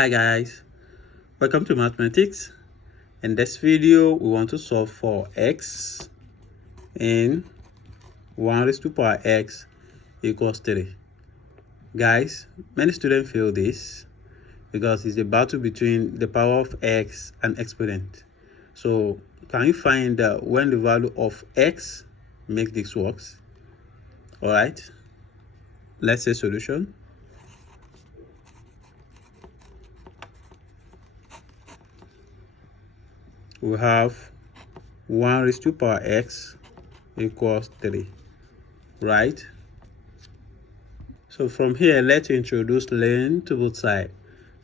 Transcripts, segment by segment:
Hi guys, welcome to mathematics. In this video we want to solve for x in 1 raised to power x equals 3. Guys, many students fail this because it's a battle between the power of x and exponent. So can you find when the value of x make this works? All right, let's say solution. We have 1 raised to power x equals 3, right? So from here, let's introduce ln to both sides.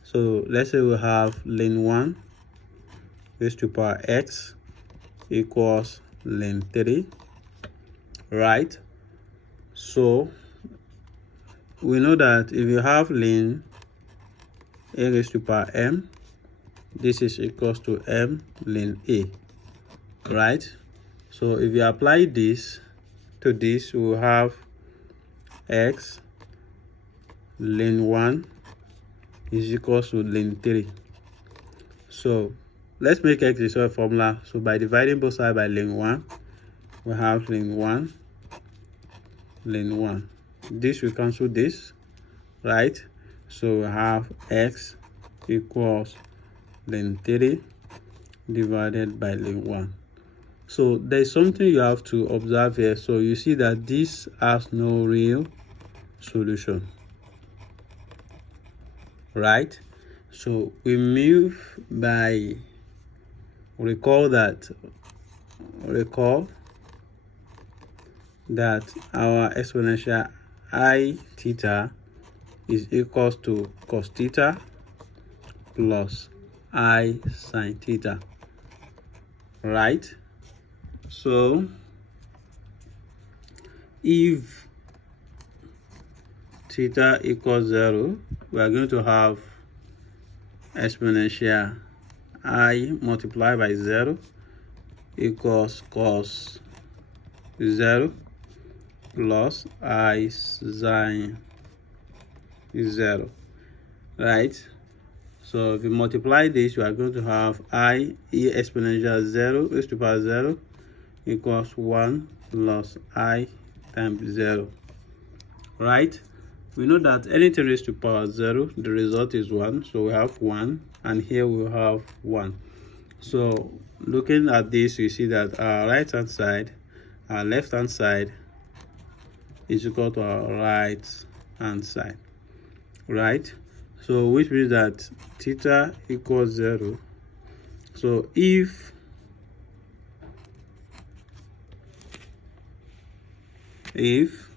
So let's say we have ln 1 raised to power x equals ln 3, right? So we know that if you have ln a raised to power m, this is equals to m ln a, right? So if you apply this to this, we will have x ln 1 is equals to ln 3. So let's make x the solid formula. So by dividing both sides by ln 1, we have ln 1 ln 1. This will cancel this, right? So we have x equals ln 3 divided by ln 1. So there's something you have to observe here. So you see that this has no real solution, right? So we move by recall that our exponential I theta is equals to cos theta plus I sin theta, right? So if theta equals 0, we are going to have exponential I multiplied by 0 equals cos 0 plus I sin 0, right? So if you multiply this, you are going to have I e exponential 0 raised to power 0 equals 1 plus I times 0, right? We know that anything raised to power 0, the result is 1. So we have 1, and here we have 1. So looking at this, you see that our right hand side, our left hand side is equal to our right hand side, right? So which means that theta equals 0. So if if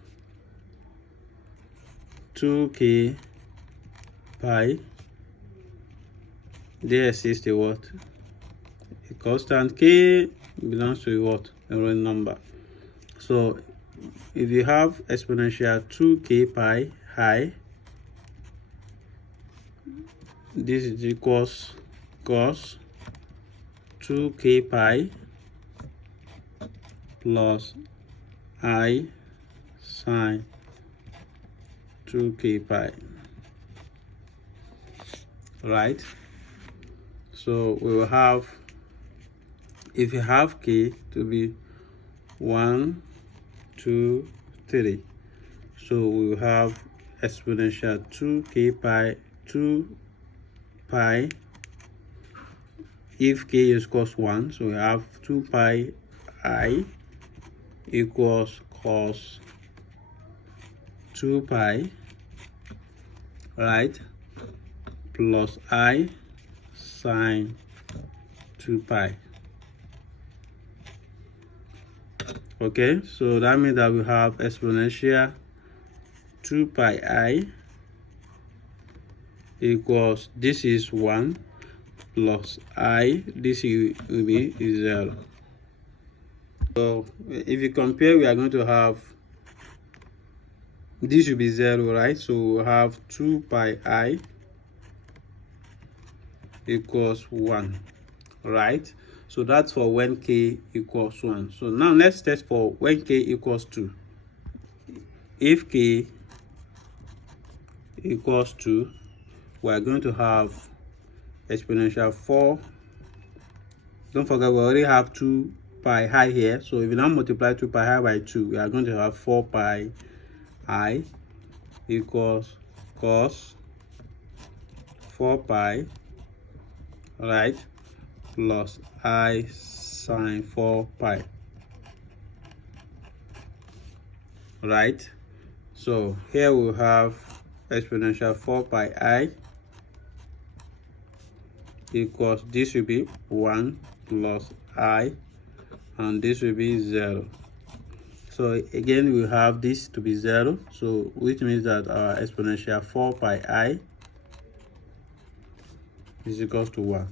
2k pi, there exists a what? A constant. K belongs to a what? A real number. So if you have exponential 2k pi high, this is equals cos 2k pi plus I sin 2k pi, right? So we will have, if you have k to be 1, 2, 3, so we will have exponential 2k pi 2 pi. If k is equals 1, so we have 2 pi I equals cos 2 pi, right, plus I sin 2 pi. Okay, so that means that we have exponential 2 pi I equals, this is 1 plus I, this will be 0. So if you compare, we are going to have, this will be 0, right? So we'll have 2 pi I equals 1, right? So that's for when k equals 1. So now let's test for when k equals 2. If k equals 2, we are going to have exponential 4. Don't forget, we already have 2 pi I here. So if you now multiply 2 pi I by 2, we are going to have 4 pi I equals cos 4 pi, right, plus I sine 4 pi, right? So here we have exponential 4 pi I equals, this will be 1 plus I, and this will be 0. So again, we have this to be 0, so which means that our exponential 4 pi I is equals to 1.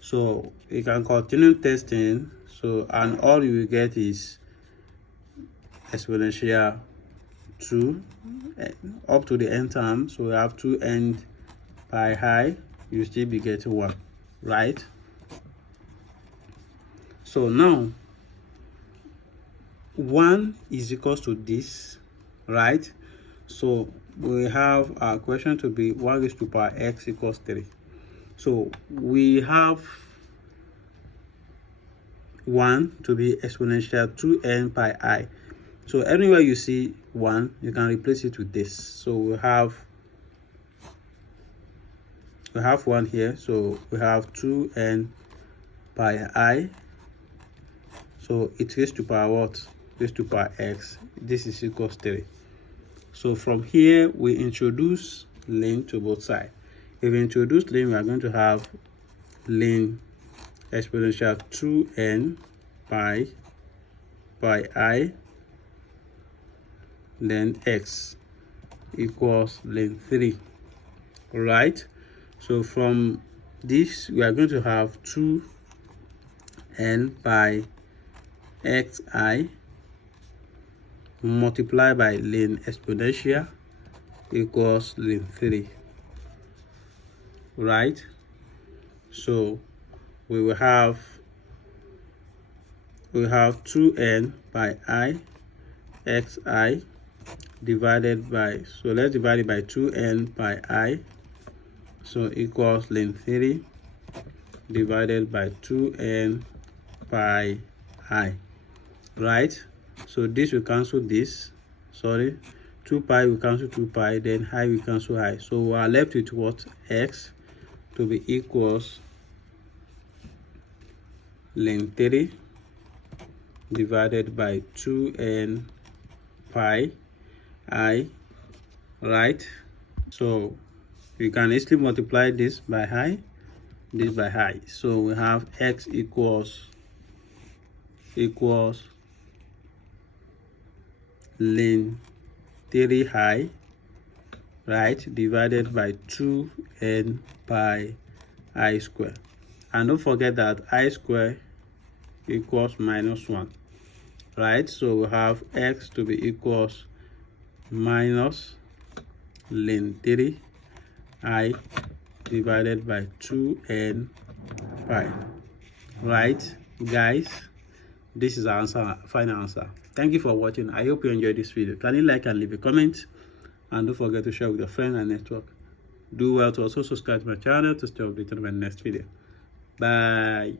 So you can continue testing, so and all you will get is exponential 2 up to the n term. So we have 2n pi I, you still be getting 1, right? So now 1 is equals to this, right? So we have our question to be 1 raised to power x equals 3. So we have 1 to be exponential 2n pi I. So anywhere you see 1, you can replace it with this. So we have 1 here, so we have 2n pi I. So it raised to power what? Raised to power x. This is equals 3. So from here we introduce ln to both sides. If we introduce ln, we are going to have ln exponential 2n pi I, then x equals ln 3, right? So from this we are going to have 2n pi xi multiplied by ln exponential equals ln 3, right? So we will have 2n pi I xi divided by, so let's divide it by 2n pi I, so equals ln 3 divided by 2n pi I, right? So this will cancel this, 2 pi will cancel 2 pi, then I will cancel I. So we are left with what? X to be equals ln 3 divided by 2n pi I, right? So we can easily multiply this by I, this by I. So we have x equals ln 3 I, right, divided by 2n pi I square. And don't forget that I square equals -1, right? So we have x to be equals minus ln 3 I divided by 2n pi, right? Guys, this is our answer, final answer. Thank you for watching. I hope you enjoyed this video. Can you like and leave a comment, and don't forget to share with your friends and network. Do well to also subscribe to my channel to stay updated on my next video. Bye.